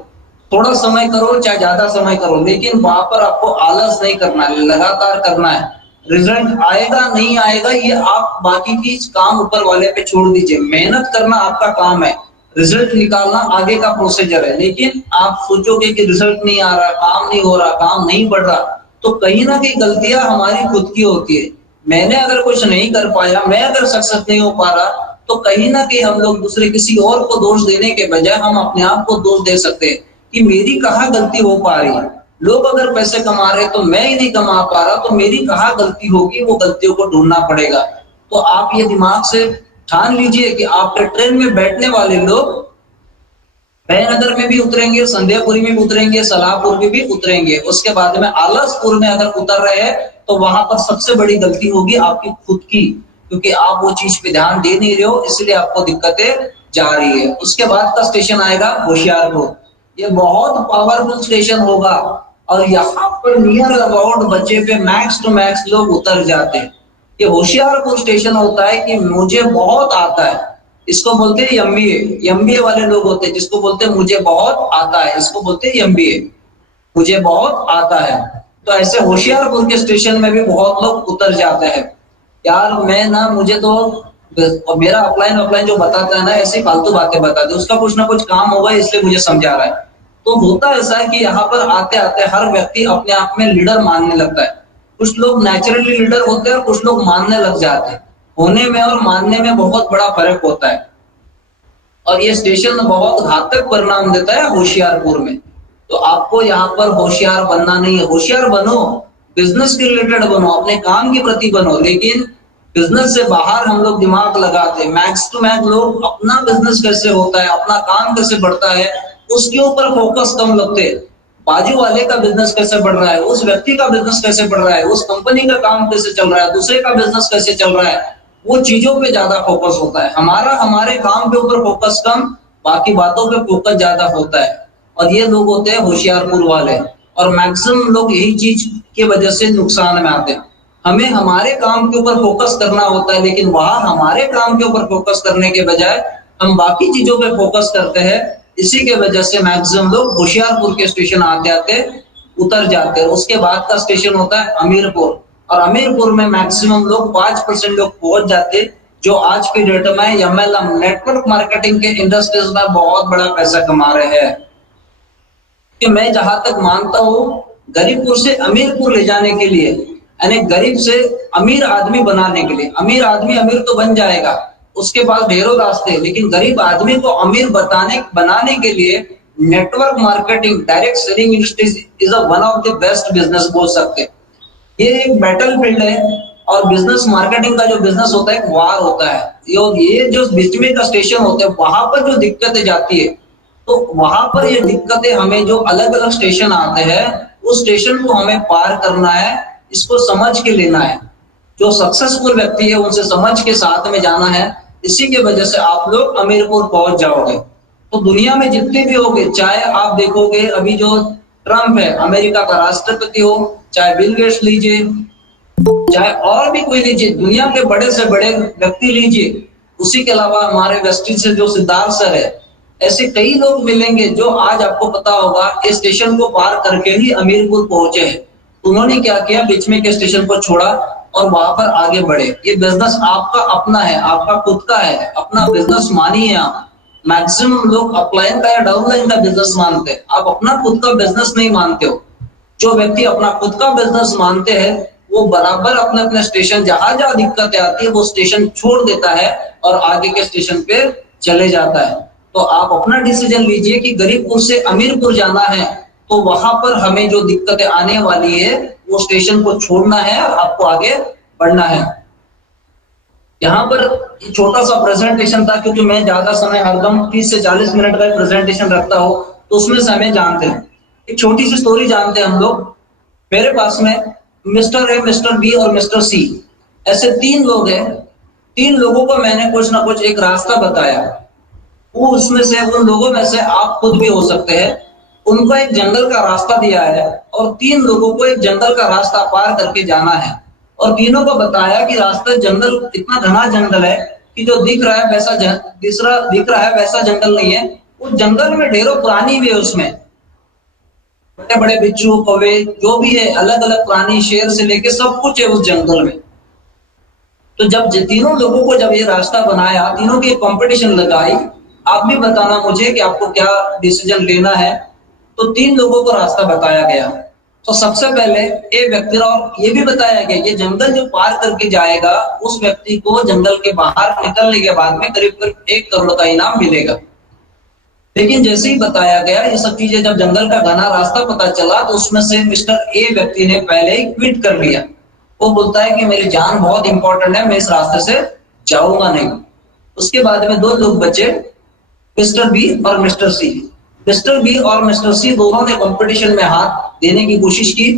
थोड़ा समय करो चाहे ज्यादा समय करो, लेकिन वहां पर आपको आलस नहीं करना है, लगातार करना है। रिजल्ट आएगा नहीं आएगा ये आप बाकी की काम ऊपर वाले पे छोड़ दीजिए, मेहनत करना आपका काम है, रिजल्ट निकालना आगे का प्रोसीजर है। लेकिन आप सोचोगे कि रिजल्ट नहीं आ रहा, काम नहीं हो रहा, काम नहीं बढ़ रहा, तो कहीं ना कहीं गलतियां हमारी खुद की होती है। मैंने अगर कुछ नहीं कर पाया, मैं अगर सक्सेस नहीं हो पा रहा, तो कहीं ना कहीं हम लोग दूसरे किसी और को दोष देने के बजाय हम अपने आप को दोष दे सकते हैं कि मेरी कहाँ गलती हो पा रही है। लोग अगर पैसे कमा रहे तो मैं ही नहीं कमा पा रहा, तो मेरी कहाँ गलती होगी, वो गलतियों को ढूंढना पड़ेगा। तो आप ये दिमाग से ठान लीजिए कि आपके ट्रेन में बैठने वाले लोग जयनगर में भी उतरेंगे, संध्यापुरी में भी उतरेंगे, सलाहपुर में भी उतरेंगे। उसके बाद में आलसपुर में अगर उतर रहे हैं तो वहां पर सबसे बड़ी गलती होगी आपकी खुद की, क्योंकि आप वो चीज पे ध्यान दे नहीं रहे हो, इसलिए आपको दिक्कतें जा रही है। उसके बाद का स्टेशन आएगा होशियारपुर। ये बहुत पावरफुल स्टेशन होगा, और यहाँ पर नियर अबाउट बच्चे पे मैक्स टू मैक्स लोग उतर जाते हैं। ये होशियारपुर स्टेशन होता है कि मुझे बहुत आता है, इसको बोलते हैं एमबीए। एमबीए वाले लोग होते हैं जिसको बोलते हैं मुझे बहुत आता है, इसको बोलते हैं एमबीए, मुझे बहुत आता है। तो ऐसे होशियारपुर के स्टेशन में भी बहुत लोग उतर जाते हैं। यार मैं ना, मुझे तो मेरा अपलाइन अपलाइन जो बताता है ना, ऐसी फालतू बातें बताते, उसका कुछ ना कुछ काम होगा इसलिए मुझे समझा रहा है। तो होता ऐसा है कि यहाँ पर आते आते हर व्यक्ति अपने आप में लीडर मानने लगता है। कुछ लोग नेचुरली लीडर होते हैं और कुछ लोग मानने लग जाते हैं। होने में और मानने में बहुत बड़ा फर्क होता है, और ये स्टेशन बहुत घातक परिणाम देता है होशियारपुर में। तो आपको यहाँ पर होशियार बनना नहीं है। होशियार बनो, बिजनेस के रिलेटेड बनो, अपने काम के प्रति बनो, लेकिन बिजनेस से बाहर हम लोग दिमाग लगाते हैं। मैक्स टू मैक्स लोग अपना बिजनेस कैसे होता है, अपना काम कैसे बढ़ता है, उसके ऊपर फोकस कम लगते हैं। बाजू वाले का बिजनेस कैसे बढ़ रहा है, उस व्यक्ति का बिजनेस कैसे बढ़ रहा है, उस कंपनी का काम कैसे चल रहा है, दूसरे का बिजनेस कैसे चल रहा है, वो चीजों पे ज्यादा फोकस होता है। हमारा हमारे काम के ऊपर फोकस कम, बाकी बातों पे फोकस ज्यादा होता है। और ये लोग होते हैं होशियारपुर वाले, और मैक्सिमम लोग यही चीज की वजह से नुकसान में आते हैं। हमें हमारे काम के ऊपर फोकस करना होता है, लेकिन वहां हमारे काम के ऊपर फोकस करने के बजाय हम बाकी चीजों पे फोकस करते हैं। इसी के वजह से मैक्सिमम लोग होशियारपुर के स्टेशन आते आते उतर जाते हैं। उसके बाद का स्टेशन होता है अमीरपुर, और अमीरपुर में मैक्सिमम लोग 5% लोग पहुंच जाते, जो आज की डेट में एमएलएम नेटवर्क मार्केटिंग के इंडस्ट्रीज में बहुत बड़ा पैसा कमा रहे हैं। कि मैं जहां तक मानता हूं, गरीबपुर से अमीरपुर ले जाने के लिए, यानी गरीब से अमीर आदमी बनाने के लिए, अमीर आदमी अमीर तो बन जाएगा, उसके पास ढेरों रास्ते, लेकिन गरीब आदमी को अमीर बनाने के लिए network marketing, direct selling industries is one of the best business बोल सकते हैं। ये एक बैटल फील्ड है, और बिजनेस मार्केटिंग का जो बिजनेस होता है एक वार होता है। ये जो बीच में का स्टेशन होता है वहां पर जो दिक्कतें जाती है, तो वहां पर ये दिक्कतें हमें जो अलग अलग स्टेशन आते हैं उस स्टेशन को हमें पार करना है, इसको समझ के लेना है। जो सक्सेसफुल व्यक्ति है उनसे समझ के साथ में जाना है। इसी के वजह से आप लोग अमीरपुर पहुंच जाओगे। तो दुनिया में जितने भी होंगे, चाहे आप देखोगे अभी जो ट्रम्प है अमेरिका का राष्ट्रपति हो, चाहे बिल गेट्स लीजिए, चाहे और भी कोई लीजिए, दुनिया के बड़े से बड़े व्यक्ति लीजिए, उसी के अलावा हमारे वेस्टिज से जो सिद्धार्थ सर है, ऐसे कई लोग मिलेंगे जो आज आपको पता होगा इस स्टेशन को पार करके ही अमीरपुर पहुंचे हैं। उन्होंने क्या किया, बीच में के स्टेशन को छोड़ा और वहां पर आगे बढ़े। ये बिजनेस आपका अपना है, आपका खुद का है, अपना बिजनेस मानिए आप। मैक्सिमम लोग अपलाइन का या डाउनलाइन का बिजनेस मानते हैं, आप अपना खुद का बिजनेस नहीं मानते हो। जो व्यक्ति अपना खुद का बिजनेस मानते हैं वो बराबर अपने अपने स्टेशन जहां जहां दिक्कतें आती है वो स्टेशन छोड़ देता है और आगे के स्टेशन पे चले जाता है। तो आप अपना डिसीजन लीजिए कि गरीबपुर से अमीरपुर जाना है तो वहां पर हमें जो दिक्कतें आने वाली है वो स्टेशन को छोड़ना है और आपको आगे बढ़ना है। यहाँ पर छोटा सा प्रेजेंटेशन था क्योंकि मैं ज्यादा समय हरदम 30 से 40 मिनट का प्रेजेंटेशन रखता हूँ तो उसमें से हमें जानते हैं। एक छोटी सी स्टोरी जानते हैं हम लोग। मेरे पास में मिस्टर ए, मिस्टर बी और मिस्टर सी ऐसे 3 लोग हैं। 3 लोगों को मैंने कुछ ना कुछ एक रास्ता बताया। वो उसमें से उन लोगों में से आप खुद भी हो सकते हैं। उनको एक जंगल का रास्ता दिया है और 3 लोगों को एक जंगल का रास्ता पार करके जाना है और तीनों को बताया कि रास्ता जंगल इतना घना जंगल है कि जो दिख रहा है वैसा दिख रहा है वैसा जंगल नहीं है। उस जंगल में ढेरों प्राणी भी है, उसमें बड़े बड़े बिच्छू कौवे जो भी है, अलग अलग प्राणी, शेर से लेके सब कुछ है उस जंगल में। तो जब तीनों लोगों को जब ये रास्ता बनाया, तीनों की कंपटीशन लगाई, आप भी बताना मुझे कि आपको क्या डिसीजन लेना है। तो 3 लोगों को रास्ता बताया गया। तो सबसे पहले एक व्यक्ति और ये भी बताया गया ये जंगल जो पार करके जाएगा उस व्यक्ति को जंगल के बाहर निकलने के बाद में करीब करीब 1 करोड़ का इनाम मिलेगा। लेकिन जैसे ही बताया गया ये सब चीजें, जब जंगल का घना रास्ता पता चला तो उसमें से मिस्टर ए व्यक्ति ने पहले ही क्विट कर लिया। वो बोलता है कि मेरी जान बहुत इंपॉर्टेंट है, मैं इस रास्ते से जाऊंगा नहीं। उसके बाद में 2 लोग बचे, मिस्टर बी और मिस्टर सी। मिस्टर बी और मिस्टर सी दोनों ने कंपटीशन में हाथ देने की कोशिश की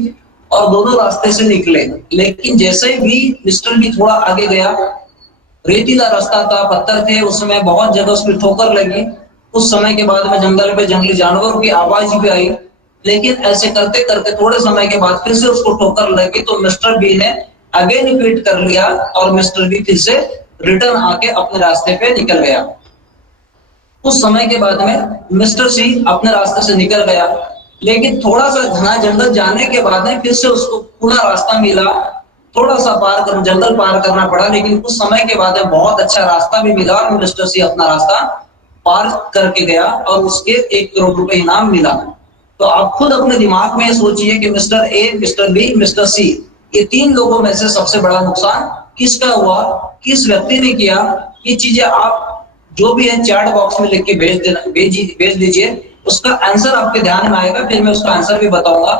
और दोनों रास्ते से निकले। लेकिन जैसे ही मिस्टर बी थोड़ा आगे गया, रेतीला रास्ता था, पत्थर थे, उसमें बहुत जगह उस पर ठोकर लगी। कुछ समय के बाद में जंगल में जंगली जानवरों की आवाज भी आई। लेकिन ऐसे करते करते थोड़े समय के बाद फिर से उसको ठोकर लगी तो मिस्टर बी ने अगेन क्विट कर लिया और मिस्टर बी फिर से रिटर्न आके अपने रास्ते पे निकल गया। कुछ समय के बाद में मिस्टर सी अपने रास्ते से निकल गया, लेकिन थोड़ा सा घना जंगल जाने के बाद में फिर से उसको पूरा रास्ता मिला। थोड़ा सा जंगल पार करना पड़ा, लेकिन कुछ समय के बाद में बहुत अच्छा रास्ता भी मिला और मिस्टर सी अपना रास्ता पार करके गया और उसके 1 करोड़ रुपए इनाम मिला। तो आप खुद अपने दिमाग में सोचिए कि mister A, mister B, mister C, ये 3 लोगों में से सबसे बड़ा नुकसान किसका हुआ, किस व्यक्ति ने किया। ये चीजें आप जो भी है चैट बॉक्स में लिख के भेज दीजिए, उसका आंसर आपके ध्यान में आएगा। फिर मैं उसका आंसर भी बताऊंगा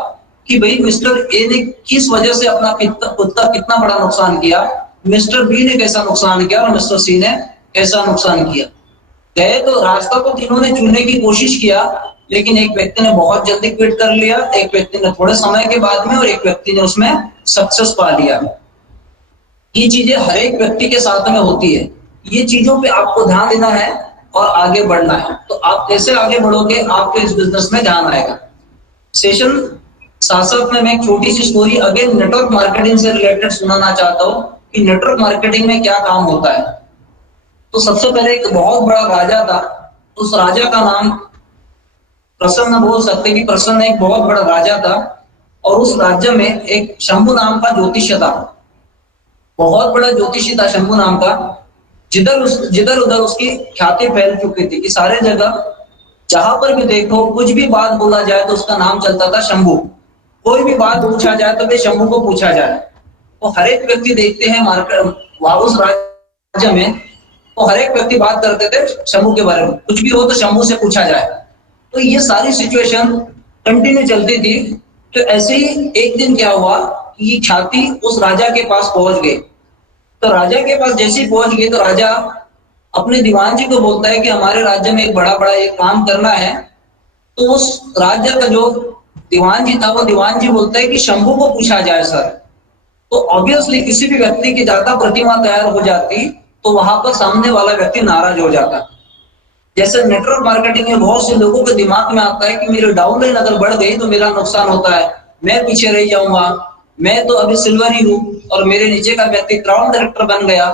कि भाई मिस्टर ए ने किस वजह से अपना खुद का कितना बड़ा नुकसान किया, मिस्टर बी ने कैसा नुकसान किया और मिस्टर सी ने कैसा नुकसान किया। गए तो रास्ता तो तीनों ने चुनने की कोशिश किया, लेकिन एक व्यक्ति ने बहुत जल्दी क्विट कर लिया, एक व्यक्ति ने थोड़े समय के बाद में और एक व्यक्ति ने उसमें सक्सेस पा लिया। ये चीजें हर एक व्यक्ति के साथ में होती है। ये चीजों पे आपको ध्यान देना है और आगे बढ़ना है। तो आप कैसे आगे बढ़ोगे, आपके इस बिजनेस में ध्यान आएगा। सेशन साथ साथ में मैं एक छोटी सी स्टोरी अगेन नेटवर्क मार्केटिंग से रिलेटेड सुनाना चाहता हूँ कि नेटवर्क मार्केटिंग में क्या काम होता है। तो सबसे पहले एक बहुत बड़ा राजा था, उस राजा का नाम प्रसन्न बोल सकते कि प्रसन्न एक बहुत बड़ा राजा था और उस राज्य में एक शंभु नाम का ज्योतिष्य था। बहुत बड़ा ज्योतिषी था शंभु नाम का। जिधर उधर उसकी ख्याति फैल चुकी थी कि सारे जगह जहां पर भी देखो कुछ भी बात बोला जाए तो उसका नाम चलता था शंभु। कोई भी बात पूछा जाए तो भाई शंभु को पूछा जाए। तो हर एक व्यक्ति देखते हैं मार्केट उस राज्य में, तो हर एक व्यक्ति बात करते थे शंभु के बारे में, कुछ भी हो तो शंभु से पूछा जाए। तो ये सारी सिचुएशन कंटिन्यू चलती थी। तो ऐसे ही एक दिन क्या हुआ कि ये ख्याति उस राजा के पास पहुंच गई। तो राजा के पास जैसे ही पहुंच गए तो राजा अपने दीवान जी को बोलता है कि हमारे राज्य में एक बड़ा एक काम करना है। तो उस राज्य का जो दीवान जी था वो दीवान जी बोलता है कि शंभू को पूछा जाए सर। तो ऑब्वियसली किसी भी व्यक्ति की ज्यादा प्रतिमा तैयार हो जाती तो वहां पर सामने वाला व्यक्ति नाराज हो जाता। जैसे नेटवर्क मार्केटिंग में बहुत से लोगों के दिमाग में आता है कि मेरी डाउनलाइन अगर बढ़ गई तो मेरा नुकसान होता है, मैं पीछे रह जाऊंगा, मैं तो अभी सिल्वर ही हूँ और मेरे नीचे का व्यक्ति क्राउन डायरेक्टर बन गया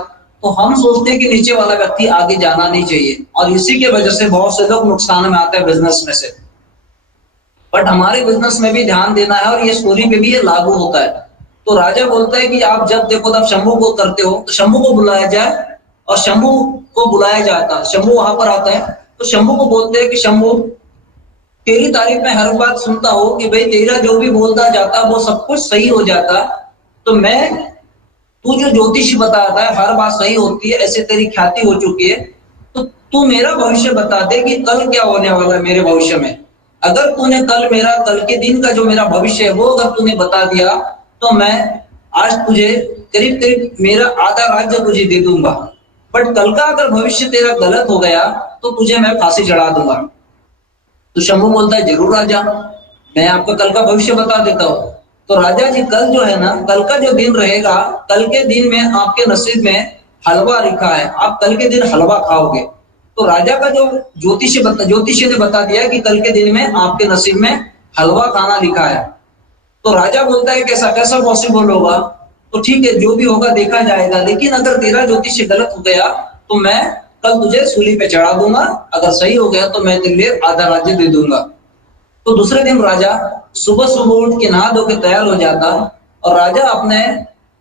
तो हम सोचते हैं कि नीचे वाला व्यक्ति आगे जाना नहीं चाहिए, और इसी के वजह से बहुत से लोग नुकसान में आते हैं बिजनेस में से। बट हमारे बिजनेस में भी ध्यान देना है, और ये स्टोरी पे भी ये लागू होता है। तो राजा बोलता है कि आप जब देखो तब शंभू को करते हो, तो शंभू को बुलाया जाए, और शंभू को बुलाया जाता है। शंभू वहां पर आता है, तो शंभू को बोलते हैं कि शंभू, तेरी तारीफ में हर बात सुनता हूं कि भाई तेरा जो भी बोलता जाता वो सब कुछ सही हो जाता, तो मैं, तू जो ज्योतिष बताता है हर बात सही होती है, ऐसे तेरी ख्याति हो चुकी है, तो तू मेरा भविष्य बता दे कि कल क्या होने वाला है मेरे भविष्य में। अगर तूने कल के दिन का जो मेरा भविष्य है वो अगर तूने बता दिया, तो मैं आज तुझे करीब करीब मेरा आधा राज्य तुझे दे दूंगा। बट कल का अगर भविष्य तेरा गलत हो गया तो तुझे मैं फांसी चढ़ा दूंगा। तो शंभू बोलता है जरूर राजा, मैं आपका कल का भविष्य बता देता हूँ। तो राजा जी, कल जो है ना, कल का जो दिन रहेगा, कल के दिन में आपके नसीब में हलवा लिखा है, आप कल के दिन हलवा खाओगे। तो राजा का जो ज्योतिषी ने बता दिया कि कल के दिन में आपके नसीब में हलवा खाना लिखा है। तो राजा बोलता है कैसा कैसा पॉसिबल होगा, तो ठीक है जो भी होगा देखा जाएगा, लेकिन अगर तेरा ज्योतिष गलत हो गया तो मैं कल तुझे सूली पे चढ़ा दूंगा, अगर सही हो गया तो मैं तेरे लिए आधा राज्य दे दूंगा। तो दूसरे दिन राजा सुबह सुबह उठ के नहा धो के तैयार हो जाता, और राजा अपने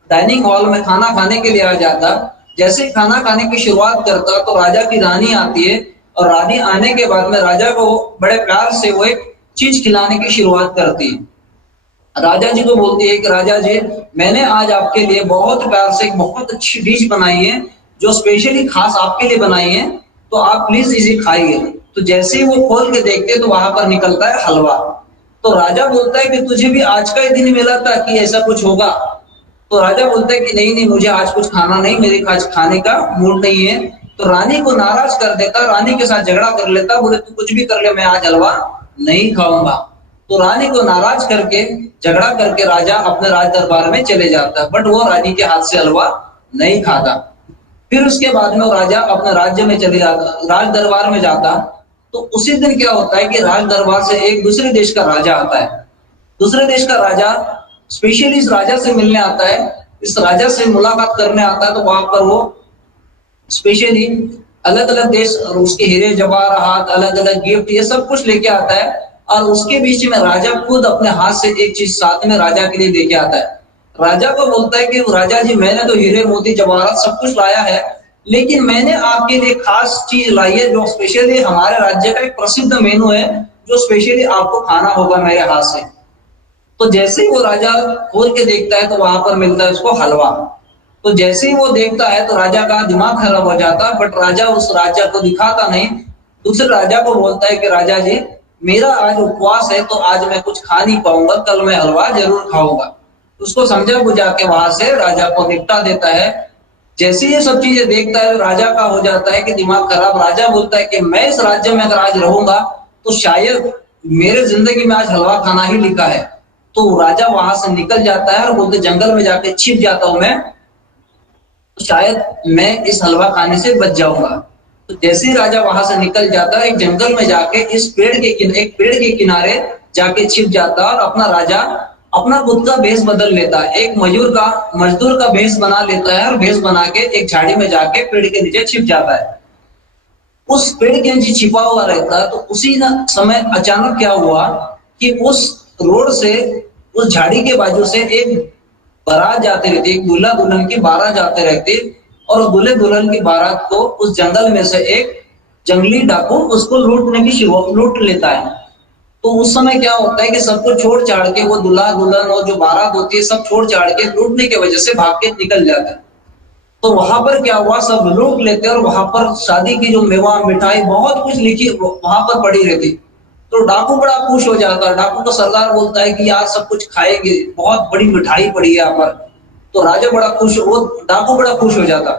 डाइनिंग हॉल में खाना खाने के लिए आ जाता। जैसे ही खाना खाने की शुरुआत करता तो राजा की रानी आती है, और रानी आने के बाद में राजा को बड़े प्यार से वो एक चीज खिलाने की शुरुआत करती है। राजा जी को बोलती है कि राजा जी, मैंने आज आपके लिए बहुत प्यार से एक बहुत अच्छी डिश बनाई है, जो स्पेशली खास आपके लिए बनाई है, तो आप प्लीज इसे खाइए। तो जैसे ही वो खोल के देखते तो वहां पर निकलता है हलवा। तो राजा बोलता है कि तुझे भी आज का ही दिन मिला था कि ऐसा कुछ होगा। तो राजा बोलता है कि नहीं नहीं, मुझे आज कुछ खाना नहीं, मेरे आज खाने का मूड नहीं है। तो रानी को नाराज कर देता, रानी के साथ झगड़ा कर लेता, बोले तू कुछ भी कर ले, मैं आज हलवा नहीं खाऊंगा। तो रानी को नाराज करके, झगड़ा करके राजा अपने राज दरबार में चले जाता, बट वो रानी के हाथ से हलवा नहीं खाता। फिर उसके बाद में वो राजा अपने राज्य में चले जाता, राज दरबार में जाता। तो उसी दिन क्या होता है कि राज दरबार से एक दूसरे देश का राजा आता है। दूसरे देश का राजा स्पेशली इस राजा से मिलने आता है, इस राजा से मुलाकात करने आता है। तो वहां पर वो स्पेशली अलग अलग देश और उसके हीरे जवाहरात, अलग अलग गिफ्ट, ये सब कुछ लेके आता है। और उसके बीच में राजा खुद अपने हाथ से एक चीज साथ में राजा के लिए लेके आता है। राजा को बोलता है कि राजा जी, मैंने तो हीरे मोती जवाहरात सब कुछ लाया है, लेकिन मैंने आपके लिए खास चीज लाई है, जो स्पेशली हमारे राज्य का एक प्रसिद्ध मेनू है, जो स्पेशली आपको खाना होगा मेरे हाथ से। तो जैसे ही वो राजा खोल के देखता है तो वहां पर मिलता है उसको हलवा। तो जैसे ही वो देखता है तो राजा का दिमाग खराब हो जाता है, बट राजा उस राजा को दिखाता नहीं। दूसरे राजा को बोलता है कि राजा जी, मेरा आज उपवास है, तो आज मैं कुछ खा नहीं पाऊंगा, कल मैं हलवा जरूर खाऊंगा। उसको समझा बुझा के वहां से राजा को निपटा देता है। जैसे ये सब चीजें देखता है राजा का हो जाता है कि दिमाग खराब। राजा बोलता है कि मैं इस राज्य में अगर आज रहूंगा तो शायद मेरे जिंदगी में आज हलवा खाना ही लिखा है। तो राजा वहां से निकल जाता है और बोलते जंगल में जाके छिप जाता हूं मैं, तो शायद मैं इस हलवा खाने से बच जाऊंगा। तो जैसे ही राजा वहां से निकल जाता है, एक जंगल में जाके इस एक पेड़ के किनारे जाके छिप जाता है, और अपना राजा अपना खुद का भेष बदल लेता है, एक मजदूर का भेष बना लेता है, और भेष बना के एक झाड़ी में जाके पेड़ के नीचे छिप जाता है। उस पेड़ के नीचे छिपा हुआ रहता है। तो उसी समय अचानक क्या हुआ कि उस रोड से, उस झाड़ी के बाजू से एक बारात जाते रहती, एक दूल्हा दुल्हन की बारात जाते रहती, और दूल्हे दुल्हन की बारात को उस जंगल में से एक जंगली डाकू उसको लूट लेता है। तो उस समय क्या होता है कि सबको छोड़ छाड़ के वो दूल्हा दुल्हन और जो बारात होती है सब छोड़ छाड़ के लूटने की वजह से भाग के निकल जाते हैं। तो वहां पर क्या हुआ, सब लूट लेते और वहां पर शादी की जो मेवा मिठाई बहुत कुछ लिखी वहां पर पड़ी रहती। तो डाकू बड़ा खुश हो जाता है। डाकू का सरदार बोलता है कि यार सब कुछ खाएंगे, बहुत बड़ी मिठाई पड़ी है यहाँ पर। तो राजा बड़ा खुश, वो डाकू बड़ा खुश हो जाता।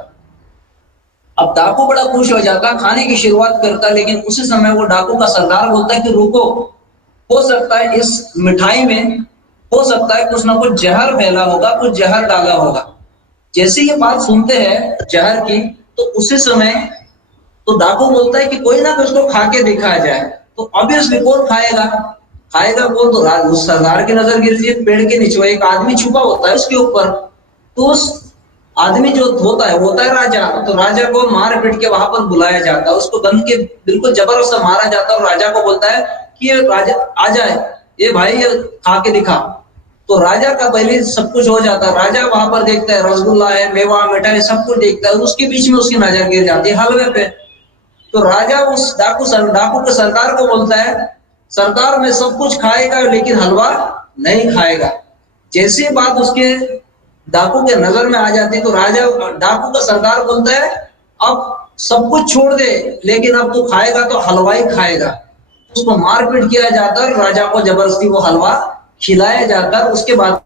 अब डाकू बड़ा खुश हो जाता, खाने की शुरुआत करता, लेकिन उसी समय वो डाकू का सरदार बोलता है कि रुको, हो सकता है इस मिठाई में, हो सकता है कुछ ना कुछ जहर फैला होगा, कुछ जहर डाला होगा। जैसे ये बात सुनते हैं जहर की, तो उसी समय तो डाकू बोलता है कि कोई ना कोई उसको खा के दिखाया जाए। तो ऑब्वियसली कौन खाएगा, खाएगा कौन, तो उस सरदार की नजर गिरती है पेड़ के नीचे, एक आदमी छुपा होता है उसके ऊपर। तो उस आदमी जो होता है राजा, तो राजा को मार पीट के वहां पर बुलाया जाता है, उसको बंद के बिल्कुल जबरदस्त मारा जाता है और राजा को बोलता है कि ये राजा आ जाए, ये भाई ये खा के दिखा। तो राजा का पहले सब कुछ हो जाता है, राजा वहां पर देखता है रसगुल्ला है, मेवा मिठाई सब कुछ देखता है, उसके बीच में उसकी नजर गिर जाती है हलवे पे। तो राजा उस डाकू के सरदार को बोलता है, सरदार मैं सब कुछ खाएगा लेकिन हलवा नहीं खाएगा। जैसी बात उसके डाकू के नजर में आ जाती तो राजा डाकू का सरदार बोलता है, अब सब कुछ छोड़ दे लेकिन अब तू खाएगा तो हलवा ही खाएगा। उसको मारपीट किया जाता, राजा को जबरदस्ती वो हलवा खिलाया जाता। उसके बाद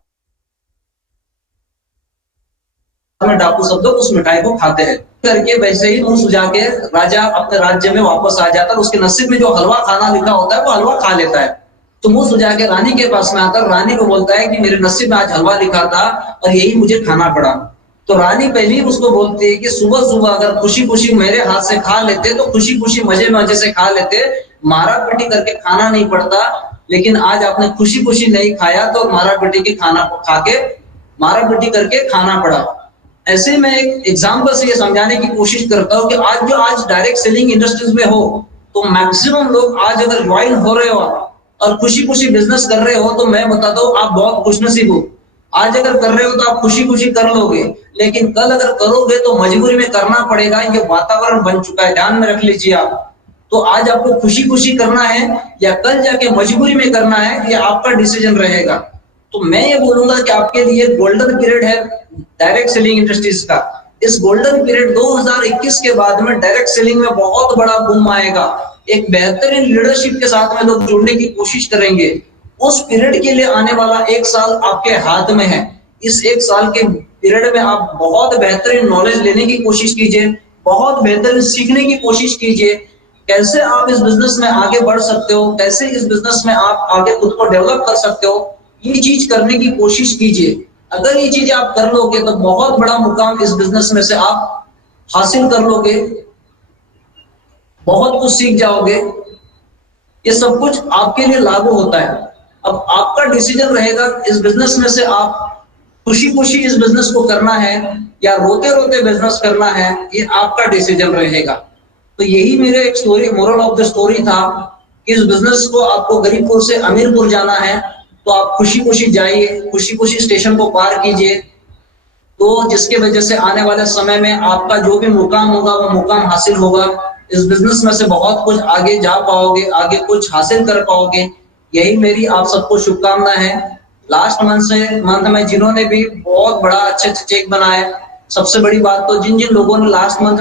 में डाकू सब लोग उस मिठाई को खाते हैं करके वैसे ही मुंह सुझा के राजा अपने राज्य में वापस आ जाता है। उसके नसीब में जो हलवा खाना लिखा होता है वो हलवा खा लेता है। तो मुंह सुझा के रानी के पास में आता, रानी को बोलता है कि मेरे नसीब में आज हलवा लिखा था और यही मुझे खाना पड़ा। तो रानी पहले ही उसको बोलती है कि सुबह सुबह अगर खुशी खुशी मेरे हाथ से खा लेते तो खुशी खुशी मजे मजे से खा लेते, मारा पीटी करके खाना नहीं पड़ता। लेकिन आज आपने खुशी खुशी नहीं खाया तो मारा पीटी के खाना खा के मारा पीटी करके खाना पड़ा। ऐसे में एक एग्जाम्पल से ये समझाने की कोशिश करता हूँ कि आज डायरेक्ट सेलिंग इंडस्ट्रीज में हो तो मैक्सिमम लोग आज अगर ज्वाइन हो रहे हो और खुशी खुशी बिजनेस कर रहे हो तो मैं बताता हूँ आप बहुत खुशनसीब हो। आज अगर कर रहे हो तो आप खुशी खुशी कर लोगे, लेकिन कल अगर करोगे तो मजबूरी में करना पड़ेगा। ये वातावरण बन चुका है, ध्यान में रख लीजिए आप। तो आज आपको खुशी खुशी करना है या कल जाके मजबूरी में करना है, ये आपका डिसीजन रहेगा। तो मैं ये बोलूंगा कि आपके लिए गोल्डन पीरियड है डायरेक्ट सेलिंग इंडस्ट्रीज का। इस गोल्डन पीरियड 2021 के बाद में डायरेक्ट सेलिंग में बहुत बड़ा बूम आएगा। एक बेहतरीन लीडरशिप के साथ में लोग जुड़ने की कोशिश करेंगे। उस पीरियड के लिए आने वाला एक साल आपके हाथ में है। इस एक साल के पीरियड में आप बहुत बेहतरीन नॉलेज लेने की कोशिश कीजिए, बहुत बेहतरीन सीखने की कोशिश कीजिए। कैसे आप इस बिजनेस में आगे बढ़ सकते हो, कैसे इस बिजनेस में आप आगे खुद को डेवलप कर सकते हो, ये चीज करने की कोशिश कीजिए। अगर ये चीजें आप कर लोगे तो बहुत बड़ा मुकाम इस बिजनेस में से आप हासिल कर लोगे, बहुत कुछ सीख जाओगे। ये सब कुछ आपके लिए लागू होता है। अब आपका डिसीजन रहेगा इस बिजनेस में से आप खुशी खुशी इस बिजनेस को करना है या रोते रोते बिजनेस करना है, ये आपका डिसीजन रहेगा। तो यही मेरे एक story, moral of the story था कि इस बिजनेस को आपको गरीबपुर से अमीरपुर जाना है तो आप खुशी खुशी जाइए, खुशी खुशी स्टेशन को पार कीजिए। तो जिसके वजह से आने वाले समय में आपका जो भी मुकाम होगा वो मुकाम हासिल होगा। इस बिजनेस में से बहुत कुछ आगे जा पाओगे, आगे कुछ हासिल कर पाओगे। यही मेरी आप सबको शुभकामना है। लास्ट मंथ में जिन्होंने भी बहुत बड़ा अच्छे चेक बनाए, सबसे बड़ी बात तो जिन जिन लोगों ने लास्ट मंथ